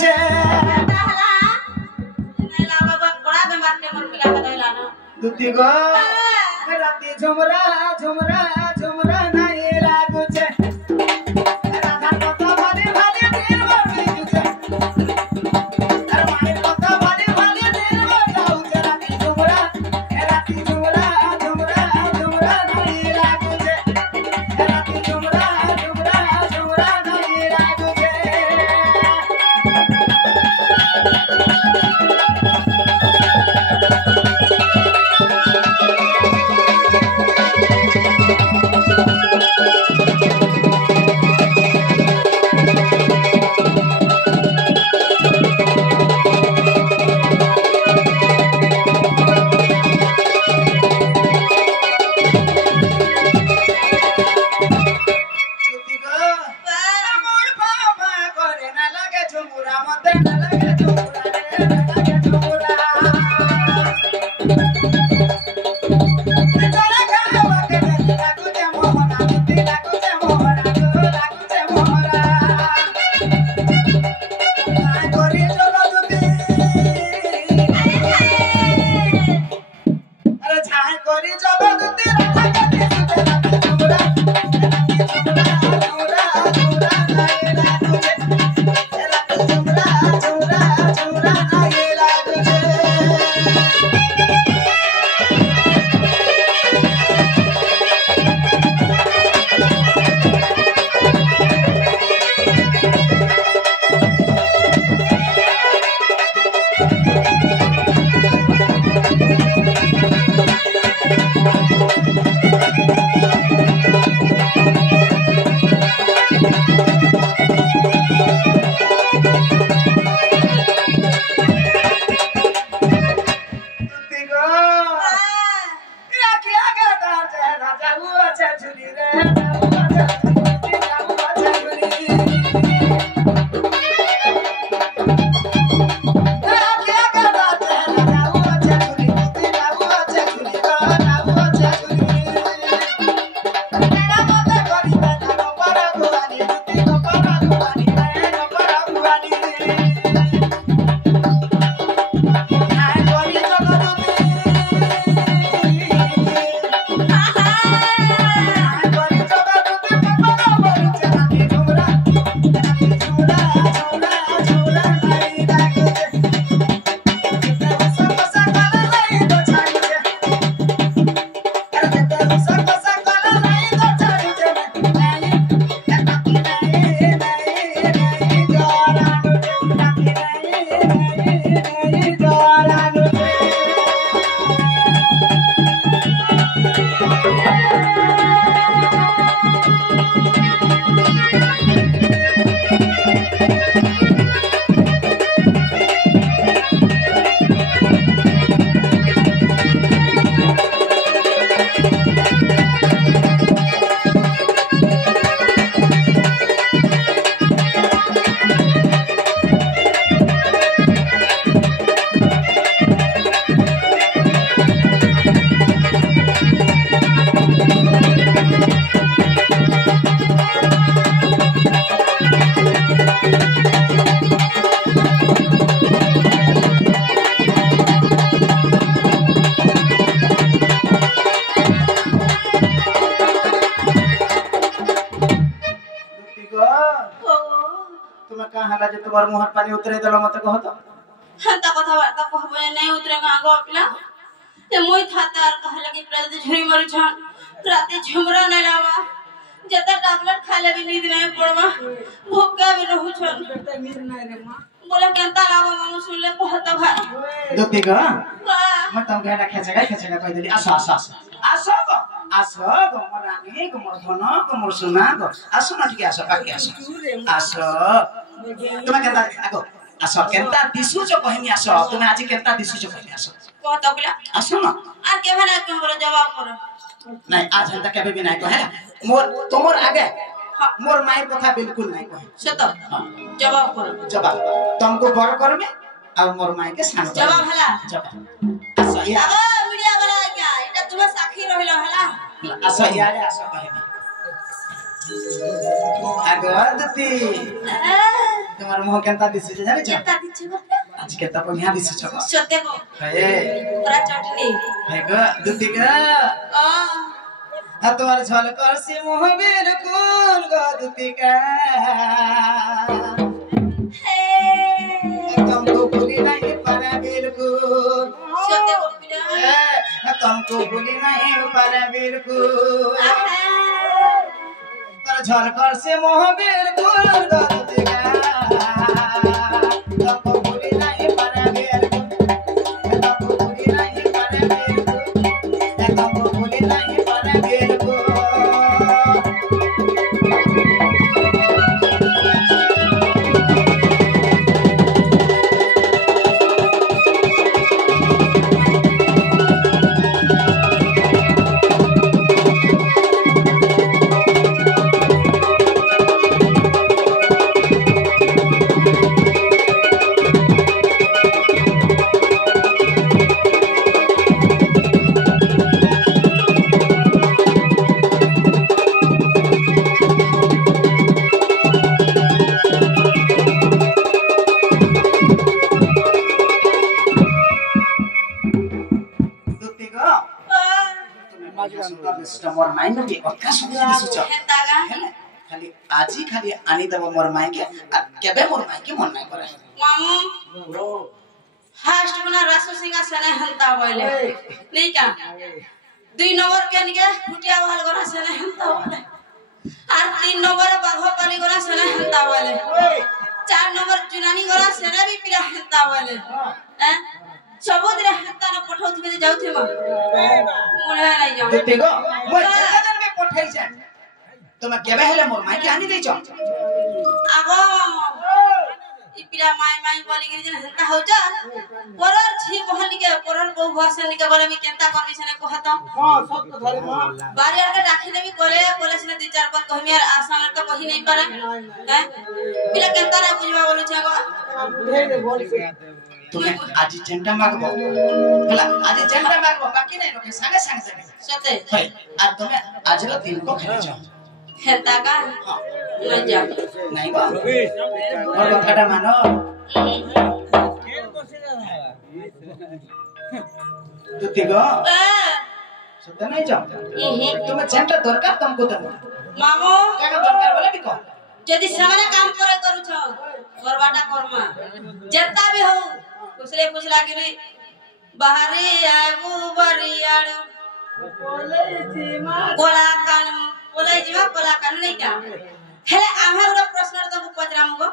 लागुचे दुती गो राती झुमरा झुमरा झुमरा नहीं लागुचे राधा कथा भाले भाले दिल बड़ी जुचे अरे माई कथा भाले भाले दिल बड़ाउचे राती झुमरा झुमरा झुमरा नहीं लागुचे राती झुमरा झुमरा झुमरा नहीं लागुचे तुम्हार मुहर पानी उतरे दलो मत कहो तो हंता कथा वार्ता कहबो नहीं उतरे आगो अपला जे मोई थाता आर कह लगी प्रति झुरी मरु छन राते झुमरा नहीं लावा जता टैबलेट खाले भी नींद नहीं पड़वा भूखा भी रहू छन नींद नहीं रे मां बोले केंता लावा मामू सुन ले कहत भाई दोती का मत हम कहना खेचेगा कह देली आसो आसो आसो आसो गो मोर रानी गो मोर धन गो मोर सोना गो आसो ना ठीक आसो पाके आसो आसो तुम्हें केंता आगो आसो केंता दिसु जो कहनी आसो तुम्हें आज केंता दिसु जो कहनी आसो कहत बोला आसो ना आर के भला के बोले जवाब करो नहीं आज हम तक कभी भी नहीं कहे मोर तुमोर आगे मोर मायर कथा बिल्कुल नहीं कहे सत जवाब करो जवाब तुमको बड़ करबे और मोर माय के शांत जवाब हला जवाब आसो या मीडिया वाला क्या एटा तुम साखी रहिलो हला आसो या रे आसो कहबे आगो दती তোমার মুহ কেনতা দিছে জানি ছ কেতা দিছে গো আজ কেতা পনিয়া দিছে ছ সতে গো হে পুরা চটনি হে গো দুতিকা তোমার ঝল করছে মুহ বিলকুল গো দুতিকা হে तुमको भूली नहीं पारा बिल्कुल सते गो पिला तुमको भूली नहीं पारा बिल्कुल तर झलकर से मोह बिल्कुल गलतिका तुमको भूली नहीं पारा बिल्कुल तुमको भूली नहीं पारा बिल्कुल तुमको भूली नहीं पारा बिल्कुल मोर माई में अक्का सुनी दिसुच खाली आजी खाली आनी दब मोर माई के आ केबे मोर माई के मन नाही करे मामू फास्ट बना रसो सिंगा सने हंता बोले नहीं का 2 नंबर के निके फुटिया वाल गोरा सने हंता बोले और 3 नंबर बाघो पाली गोरा सने हंता बोले 4 नंबर जुनानी गोरा सने भी पिला हंता बोले हैं सबुद्र हंता न पठौ थबे जाउ थे मा मुळे नाही जाउ देखते गो मोर जगदन में पठाई जा तुम केबे हेले मोर माई के आनी देछ आगो इ पिला माई माई बोली गिरी जन हंता हो जा परर छी मोहन के परर बहु भाषण के बोले मी केंता करबी सने कहत हां सब तो धरे मां बारियार के डाकी देबी करे बोले सने 2-4 पद कहमी यार आसान के कहि नहीं पारे हैं पिला केंता रे बुझबा बोलु छ गो बुझे रे बोल तुम्हें आज झंडा मागबो हला आज झंडा मागबो बाकी नहीं रोके संगे संगे सते है आज तुम्हें आज रो दिन को खेल जाओ हेता का हां नहीं जा नहीं बा और कथाटा मानो तुती गो सत्य नहीं जाओ तुम्हें झंडा दरकार तुमको दम मामो क्या दरकार बोले भी को यदि सामने काम करे करू छ करवाटा कर्मा जत्ता भी हो कुसले पुछला के भी बाहरी आबू बरियाड़ कोला कान बोले जीवा कोला कान नहीं का हेले आमे उडा प्रश्न त पचरामु गो